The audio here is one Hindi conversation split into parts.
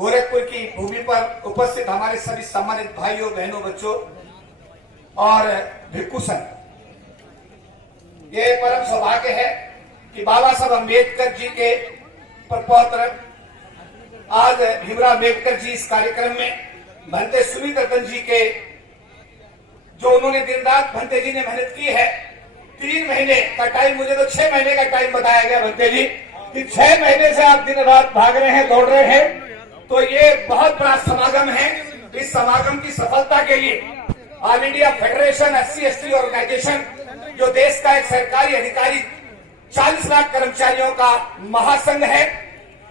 गोरखपुर की भूमि पर उपस्थित हमारे सभी सम्मानित भाइयों बहनों बच्चों और भिक्षु संघ, ये परम सौभाग्य है कि बाबा साहब अम्बेडकर जी के प्रपौत्र आज भीमराव अम्बेडकर जी इस कार्यक्रम में भंते सुमित्रतन जी के जो उन्होंने दिन रात भंते जी ने मेहनत की है, 3 महीने का टाइम, मुझे तो 6 महीने का टाइम बताया गया भंते जी कि 6 महीने से आप दिन रात भाग रहे हैं, दौड़ रहे हैं। तो ये बहुत बड़ा समागम है। इस समागम की सफलता के लिए all India federation SC/ST organisation, जो देश का एक सरकारी अधिकारी 40 लाख कर्मचारियों का महासंघ है,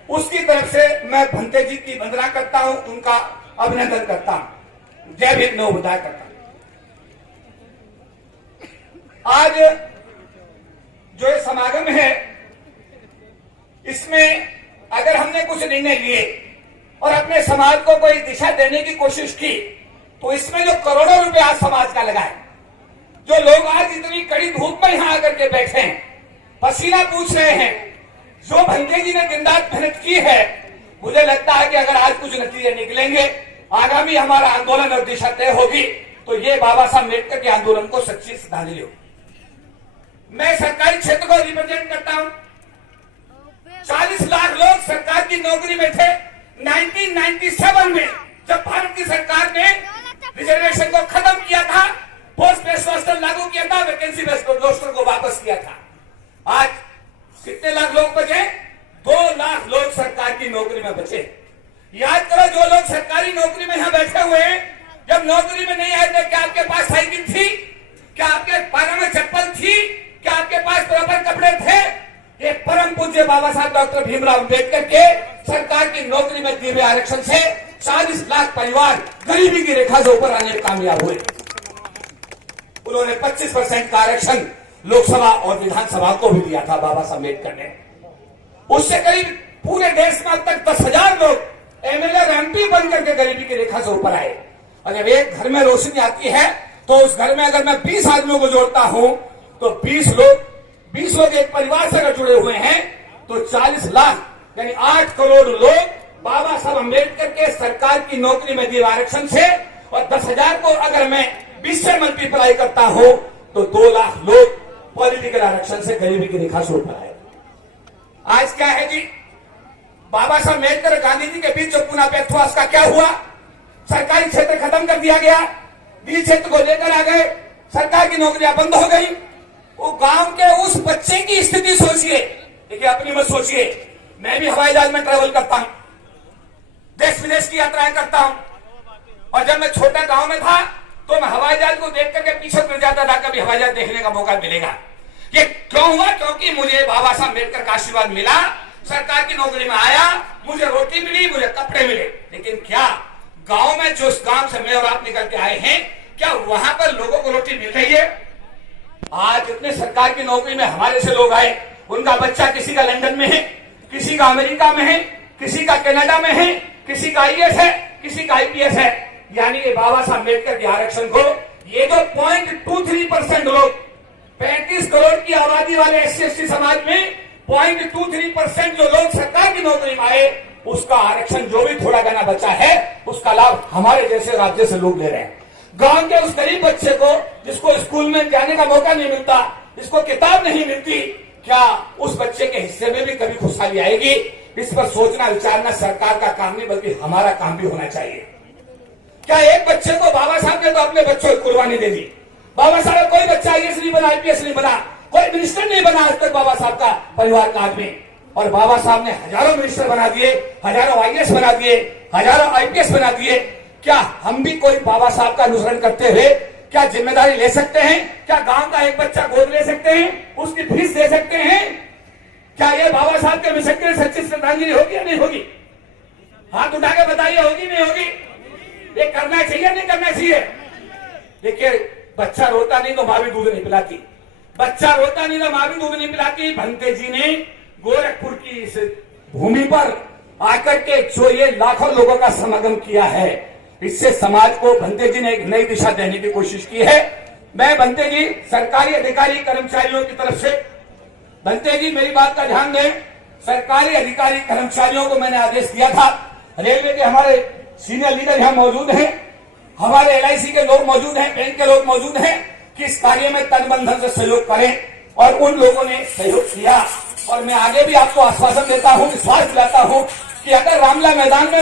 उसकी तरफ से मैं भंते जी की वंदना करता हूं, उनका अभिनंदन करता हूं, जय भीम में उदाय करता हूं। आज जो ये समागम है, इसमें अगर हमने कुछ निर्णय लिए और अपने समाज को कोई दिशा देने की कोशिश की, तो इसमें जो करोड़ों रुपए आज समाज का लगा है, जो लोग आज इतनी कड़ी धूप में यहां आकर के बैठे हैं, पसीना पूछ रहे हैं, जो भंते जी ने दिन रात मेहनत की है, मुझे लगता है कि अगर आज कुछ नतीजे निकलेंगे, आगामी हमारा आंदोलन और दिशा तय होगी, तो ये बाबा साहब अम्बेडकर के आंदोलन को सच्ची श्रद्धांजलि होगी। मैं सरकारी क्षेत्र को रिप्रेजेंट करता हूं। 40 लाख लोग सरकार की नौकरी में थे। 1997 में जब भारत की सरकार ने रिजर्वेशन को खत्म किया था, पोस्ट बेस्ड रोस्टर लागू किया था, वैकेंसी बेस्ड रोस्टर को वापस किया था, आज कितने लाख लोग बचे? 2 लाख लोग सरकार की नौकरी में बचे। याद करो, जो लोग सरकारी नौकरी में यहां बैठे हुए हैं, जब नौकरी में नहीं आए थे, क्या आपके पास साइकिल थी? क्या आपके पैरों में चप्पल थी? क्या आपके पास प्रॉपर कपड़े थे? ये परम पूज्य बाबा साहब डॉक्टर भीमराव अम्बेडकर के सरकार की नौकरी में दिए हुए आरक्षण से 40 लाख परिवार गरीबी की रेखा से ऊपर आने में कामयाब हुए। उन्होंने 25% का आरक्षण लोकसभा और विधानसभा को भी दिया था बाबा साहब अम्बेडकर ने। उससे करीब पूरे देश में अब तक 10,000 लोग MLA और MP बन करके गरीबी की रेखा से ऊपर आए। और जब एक घर में रोशनी आती है, तो उस घर में अगर मैं 20 आदमियों को जोड़ता हूं, तो 20 लोग एक परिवार से अगर जुड़े हुए हैं, तो 40 लाख यानी 8 करोड़ लोग बाबा साहब अम्बेडकर के सरकार की नौकरी में दिए आरक्षण से, और 10,000 को अगर मैं 20 से मल्टीप्लाई करता हूं, तो 2 लाख लोग पॉलिटिकल आरक्षण से गरीबी की रेखा से ऊपर आए। आज क्या है जी, बाबा साहब अम्बेडकर और गांधी जी के बीच जो पुनः व्यक्त हुआ, उसका क्या हुआ? सरकारी क्षेत्र खत्म कर दिया गया, निजी क्षेत्र को लेकर आ गए, सरकार की नौकरियां बंद हो गई। वो गांव के उस बच्चे की स्थिति सोचिए, देखिए अपनी मत सोचिए। मैं भी हवाई जहाज में ट्रेवल करता हूं, देश विदेश की यात्राएं करता हूं, और जब मैं छोटा गांव में था, तो मैं हवाई जहाज को देख करके पीछे फिर जाता था, कभी हवाई जहाज देखने का मौका मिलेगा। ये क्यों हुआ? क्योंकि मुझे बाबा साहब अम्बेडकर का आशीर्वाद मिला, सरकार की नौकरी में आया, मुझे रोटी मिली, मुझे कपड़े मिले। लेकिन क्या गांव में जो गांव से मैं और आप निकल के आए हैं, क्या वहां पर लोगों को रोटी मिल रही है? आज इतने सरकार की नौकरी में हमारे से लोग आए, उनका बच्चा किसी का लंदन में है, किसी का अमेरिका में है, किसी का कनाडा में है, किसी का IAS है, किसी का IPS है। यानी ये बाबा साहब अम्बेडकर के आरक्षण को ये जो 0.23% लोग, 35 करोड़ की आबादी वाले SC/ST समाज में 0.23% जो लोग सरकार की नौकरी में आए, उसका आरक्षण जो भी थोड़ा गाना बचा है, उसका लाभ हमारे जैसे राज्य से लोग ले रहे हैं। गांव के उस गरीब बच्चे को, जिसको स्कूल में जाने का मौका नहीं मिलता, जिसको किताब नहीं मिलती, क्या उस बच्चे के हिस्से में भी कभी खुशहाली आएगी? इस पर सोचना विचारना सरकार का काम नहीं, बल्कि हमारा काम भी होना चाहिए। क्या एक बच्चे को, बाबा साहब ने तो अपने बच्चों की कुर्बानी दे दी। बाबा साहब कोई बच्चा IAS नहीं बना, IPS नहीं बना, कोई मिनिस्टर नहीं बना आज तक बाबा साहब का परिवार का आदमी। और बाबा साहब ने हजारों मिनिस्टर बना दिए, हजारों IAS बना दिए, हजारों IPS बना दिए। क्या हम भी कोई बाबा साहब का अनुसरण करते हुए क्या जिम्मेदारी ले सकते हैं? क्या गांव का एक बच्चा गोद ले सकते हैं, उसकी फीस दे सकते हैं? क्या ये बाबा साहब के मिशन के सच्ची श्रद्धांजलि होगी या नहीं होगी? हाथ उठा के बताइए, होगी नहीं होगी? ये करना चाहिए नहीं करना चाहिए? देखिए, बच्चा रोता नहीं तो माँ भी दूध नहीं पिलाती, बच्चा रोता नहीं तो माँ भी दूध नहीं पिलाती। भंते जी ने गोरखपुर की इस भूमि पर आकर के जो ये लाखों लोगों का समागम किया है, इससे समाज को भंते जी ने एक नई दिशा देने की कोशिश की है। मैं भंते जी, सरकारी अधिकारी कर्मचारियों की तरफ से, भंते जी मेरी बात का ध्यान दें, सरकारी अधिकारी कर्मचारियों को मैंने आदेश दिया था, रेलवे के हमारे सीनियर लीडर यहाँ मौजूद हैं, हमारे एलआईसी के लोग मौजूद हैं, बैंक के लोग मौजूद हैं कि इस कार्य में तन मन धन से सहयोग करें, और उन लोगों ने सहयोग किया। और मैं आगे भी आपको आश्वासन देता हूं, विश्वास दिलाता हूं कि अगर रामला मैदान में